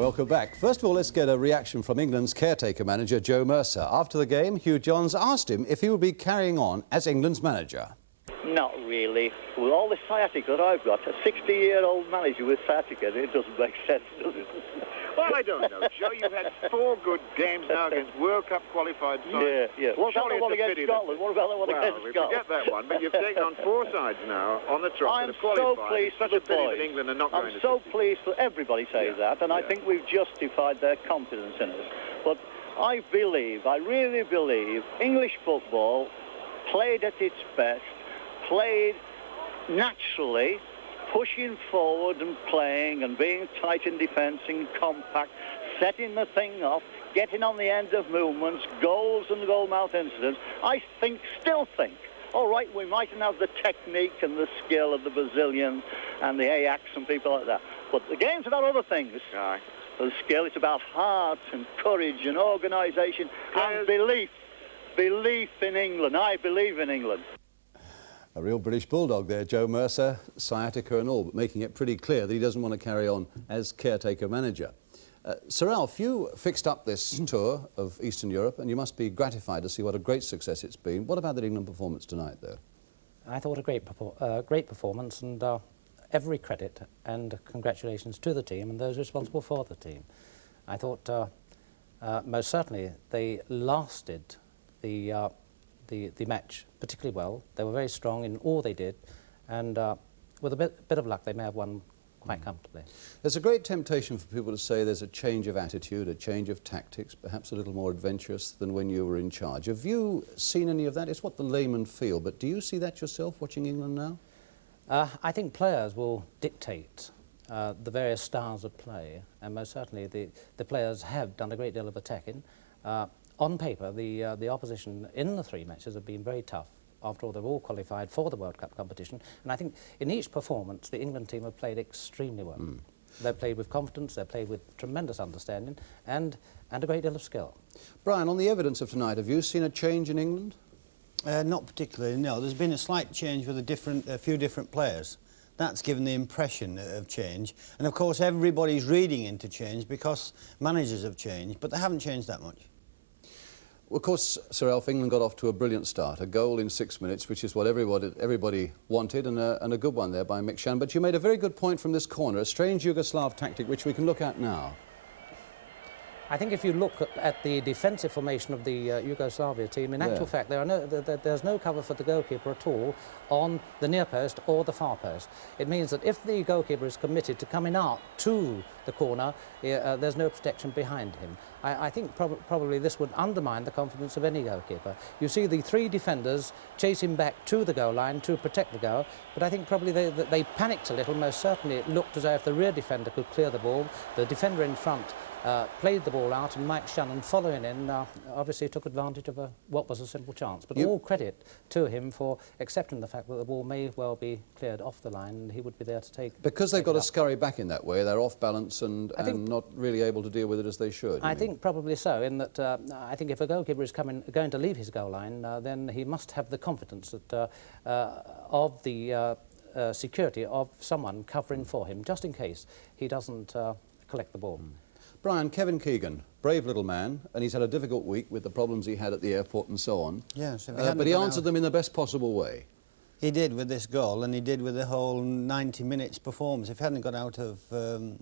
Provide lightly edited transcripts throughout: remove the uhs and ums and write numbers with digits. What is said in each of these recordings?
Welcome back. First of all, let's get a reaction from England's caretaker manager, Joe Mercer. After the game, Hugh Johns asked him if he would be carrying on as England's manager. Not really. With all the sciatica that I've got, a 60-year-old manager with sciatica, it doesn't make sense, does it? Well, I don't know, Joe. You've had 4 good games now against World Cup qualified sides. Yeah. What about the one against Scotland? What about the one against Scotland? Forget that one, but you've taken on 4 sides now on the trot that have qualified. I'm so pleased Such for a the pity boys. that England are not going to. I'm so pleased that everybody says that, and I think we've justified their confidence in us. But I really believe, English football played at its best, played naturally, pushing forward and playing and being tight in defence and compact, setting the thing off, getting on the end of movements, goals and goal-mouth incidents. I still think, all right, we mightn't have the technique and the skill of the Brazilians and the Ajax and people like that, but the game's about other things. Aye. The skill, it's about heart and courage and organisation and belief. Belief in England. I believe in England. A real British bulldog there, Joe Mercer, sciatica and all, but making it pretty clear that he doesn't want to carry on as caretaker manager. Sir Alf, you fixed up this tour of Eastern Europe, and you must be gratified to see what a great success it's been. What about the England performance tonight, though? I thought a great performance, and every credit and congratulations to the team and those responsible for the team. I thought most certainly they lasted the match particularly well. They were very strong in all they did, and with a bit of luck they may have won quite comfortably. There's a great temptation for people to say there's a change of attitude, a change of tactics, perhaps a little more adventurous than when you were in charge. Have you seen any of that? It's what the laymen feel, but do you see that yourself watching England now? I think players will dictate the various styles of play, and most certainly the players have done a great deal of attacking. On paper, the opposition in the 3 matches have been very tough. After all, they've all qualified for the World Cup competition, and I think in each performance the England team have played extremely well. They've played with confidence, they've played with tremendous understanding and a great deal of skill. Brian, on the evidence of tonight, have you seen a change in England? Not particularly, no. There's been a slight change with a few different players. That's given the impression of change, and of course everybody's reading into change because managers have changed, but they haven't changed that much. Well, of course, Sir Alf, England got off to a brilliant start, a goal in 6 minutes, which is what everybody wanted, and a good one there by Mick Shannon. But you made a very good point from this corner, a strange Yugoslav tactic, which we can look at now. I think if you look at the defensive formation of the Yugoslavia team, in actual fact, there's no cover for the goalkeeper at all on the near post or the far post. It means that if the goalkeeper is committed to coming out to the corner, there's no protection behind him. I think probably this would undermine the confidence of any goalkeeper. You see the 3 defenders chase him back to the goal line to protect the goal, but I think probably they panicked a little. Most certainly it looked as though if the rear defender could clear the ball, the defender in front played the ball out, and Mike Shannon, following in, obviously took advantage of what was a simple chance. But all credit to him for accepting the fact that the ball may well be cleared off the line and he would be there to take. Because they've got to scurry back in that way, they're off balance and not really able to deal with it as they should. I think probably so, in that I think if a goalkeeper is going to leave his goal line, then he must have the confidence that, of the security of someone covering for him, just in case he doesn't collect the ball. Brian, Kevin Keegan, brave little man, and he's had a difficult week with the problems he had at the airport and so on. Yes, but he answered them in the best possible way. He did with this goal, and he did with the whole 90 minutes performance. If he hadn't got out of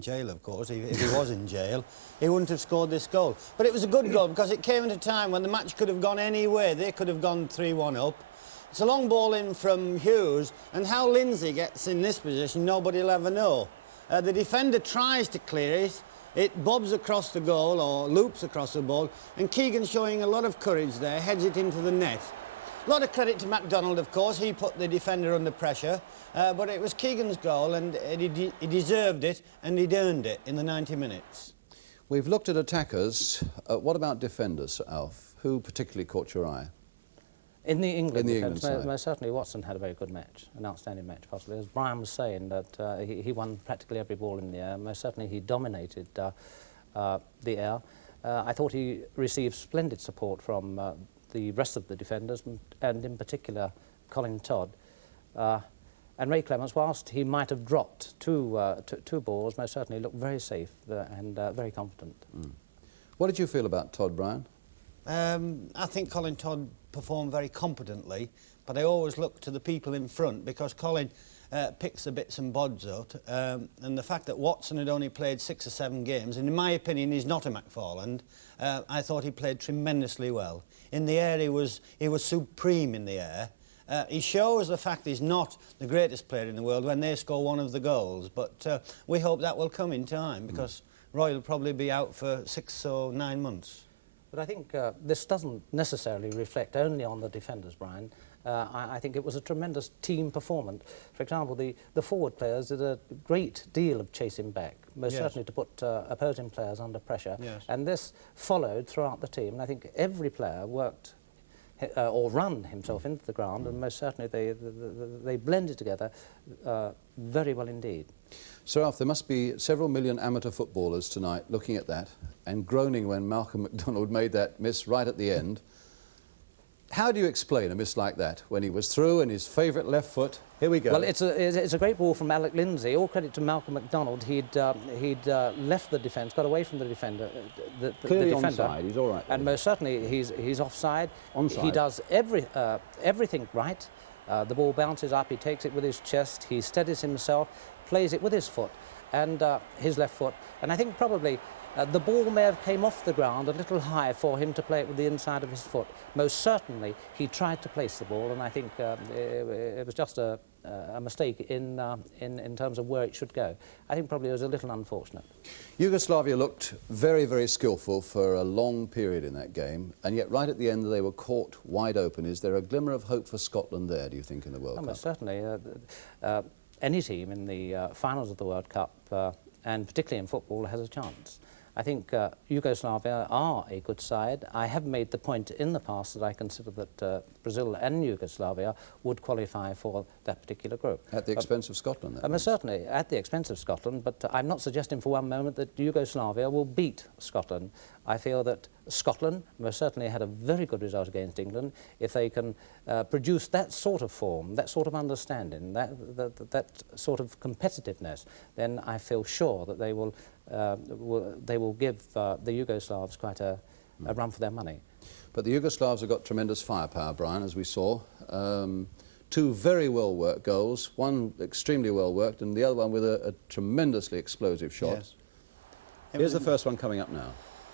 jail, of course, if he was in jail, he wouldn't have scored this goal. But it was a good goal because it came at a time when the match could have gone any way. They could have gone 3-1 up. It's a long ball in from Hughes, and how Lindsay gets in this position, nobody will ever know. The defender tries to clear it. It bobs across the goal or loops across the ball, and Keegan, showing a lot of courage there, heads it into the net. A lot of credit to Macdonald, of course. He put the defender under pressure, but it was Keegan's goal, and he deserved it, and he'd earned it in the 90 minutes. We've looked at attackers. What about defenders, Alf? Who particularly caught your eye? In the England defence, most certainly Watson had a very good match, an outstanding match possibly. As Brian was saying, that he won practically every ball in the air. Most certainly he dominated the air. I thought he received splendid support from the rest of the defenders, and in particular Colin Todd. And Ray Clements, whilst he might have dropped two balls, most certainly looked very safe and very confident. Mm. What did you feel about Todd, Brian? I think Colin Todd performed very competently, but I always look to the people in front because Colin picks the bits and bobs out, and the fact that Watson had only played 6 or 7 games, and in my opinion he's not a McFarland, I thought he played tremendously well. In the air he was supreme in the air. He shows the fact he's not the greatest player in the world when they score one of the goals, but we hope that will come in time because Roy will probably be out for 6 or 9 months. But I think this doesn't necessarily reflect only on the defenders, Brian. I think it was a tremendous team performance. For example, the forward players did a great deal of chasing back, most certainly to put opposing players under pressure. Yes. And this followed throughout the team. And I think every player worked or run himself into the ground, and most certainly they blended together very well indeed. Sir Alf, there must be several million amateur footballers tonight looking at that and groaning when Malcolm Macdonald made that miss right at the end. How do you explain a miss like that when he was through and his favourite left foot? Here we go. Well, it's a great ball from Alec Lindsay. All credit to Malcolm Macdonald. He'd left the defence, got away from the defender. Clearly the defender, onside. He's all right. And most certainly he's offside. Onside. He does everything right. The ball bounces up. He takes it with his chest. He steadies himself, plays it with his foot and his left foot. And I think probably the ball may have came off the ground a little high for him to play it with the inside of his foot. Most certainly he tried to place the ball, and I think it was just a mistake in terms of where it should go. I think probably it was a little unfortunate. Yugoslavia looked very, very skillful for a long period in that game, and yet right at the end they were caught wide open. Is there a glimmer of hope for Scotland there, do you think, in the World Cup? Most certainly. Any team in the finals of the World Cup, and particularly in football, has a chance. I think Yugoslavia are a good side. I have made the point in the past that I consider that Brazil and Yugoslavia would qualify for that particular group. At the expense of Scotland, that means. Certainly, at the expense of Scotland, but I'm not suggesting for one moment that Yugoslavia will beat Scotland. I feel that Scotland most certainly had a very good result against England. If they can produce that sort of form, that sort of understanding, that sort of competitiveness, then I feel sure that they will give the Yugoslavs quite a run for their money. But the Yugoslavs have got tremendous firepower, Brian, as we saw. 2 very well-worked goals, one extremely well-worked and the other one with a tremendously explosive shot. Yes. Here's the first one coming up now.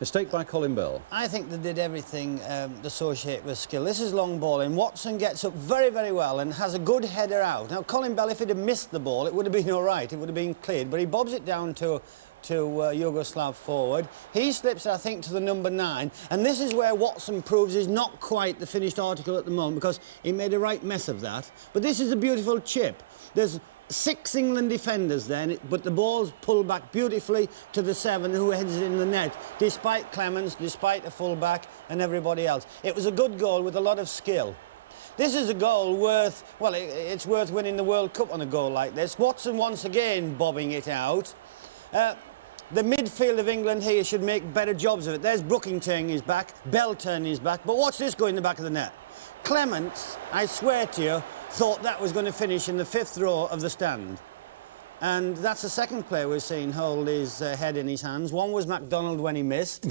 Mistake by Colin Bell. I think they did everything associated with skill. This is long ball, and Watson gets up very, very well and has a good header out. Now, Colin Bell, if he'd have missed the ball, it would have been all right. It would have been cleared, but he bobs it down to Yugoslav forward. He slips, I think, to the number 9, and this is where Watson proves he's not quite the finished article at the moment because he made a right mess of that. But this is a beautiful chip. There's 6 England defenders then, but the ball's pulled back beautifully to the 7 who heads it in the net, despite Clements, despite the full-back and everybody else. It was a good goal with a lot of skill. This is a goal worth, well, it's worth winning the World Cup on a goal like this. Watson once again bobbing it out. The midfield of England here should make better jobs of it. There's Brooking turning his back, Bell turning his back, but watch this go in the back of the net. Clements, I swear to you, thought that was going to finish in the 5th row of the stand. And that's the second player we've seen hold his head in his hands. One was Macdonald when he missed,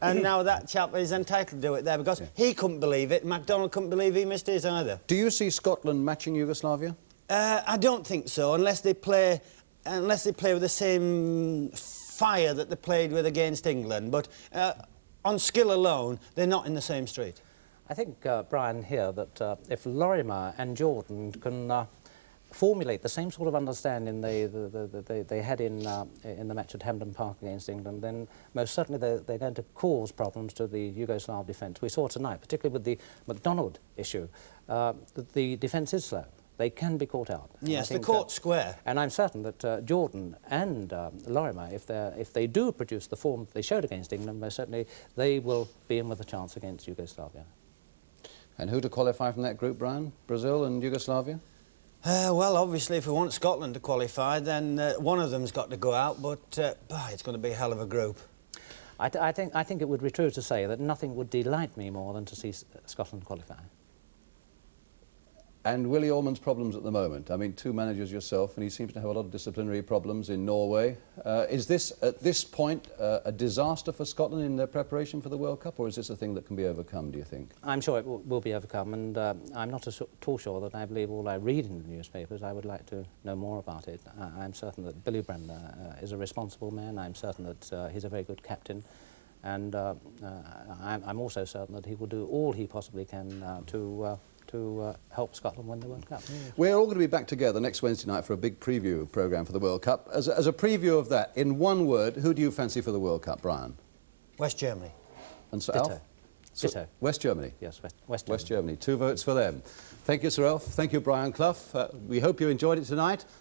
and now that chap is entitled to do it there because he couldn't believe it. Macdonald couldn't believe he missed his either. Do you see Scotland matching Yugoslavia? I don't think so, unless they play with the same fire that they played with against England. But on skill alone, they're not in the same street. I think, Brian, here that if Lorimer and Jordan can formulate the same sort of understanding they had in the match at Hampden Park against England, then most certainly they're going to cause problems to the Yugoslav defence. We saw tonight, particularly with the Macdonald issue, the defence is slow. They can be caught out. Yes, they're caught square. And I'm certain that Jordan and Lorimer, if they do produce the form they showed against England, most certainly they will be in with a chance against Yugoslavia. And who to qualify from that group, Brian? Brazil and Yugoslavia? Well, obviously, if we want Scotland to qualify, then one of them's got to go out, but it's going to be a hell of a group. I think it would be true to say that nothing would delight me more than to see Scotland qualify. And Willie Ormond's problems at the moment. I mean, 2 managers yourself, and he seems to have a lot of disciplinary problems in Norway. Is this, at this point, a disaster for Scotland in their preparation for the World Cup, or is this a thing that can be overcome, do you think? I'm sure it will be overcome, and I'm not at all sure that I believe all I read in the newspapers. I would like to know more about it. I'm certain that Billy Bremner is a responsible man. I'm certain that he's a very good captain. And I'm also certain that he will do all he possibly can to help Scotland win the World Cup. We're all going to be back together next Wednesday night for a big preview programme for the World Cup. As a preview of that, in one word, who do you fancy for the World Cup, Brian? West Germany. And Sir Ditto. Alf? Ditto. West Germany? Yes, West Germany. West Germany. 2 votes for them. Thank you, Sir Alf. Thank you, Brian Clough. We hope you enjoyed it tonight.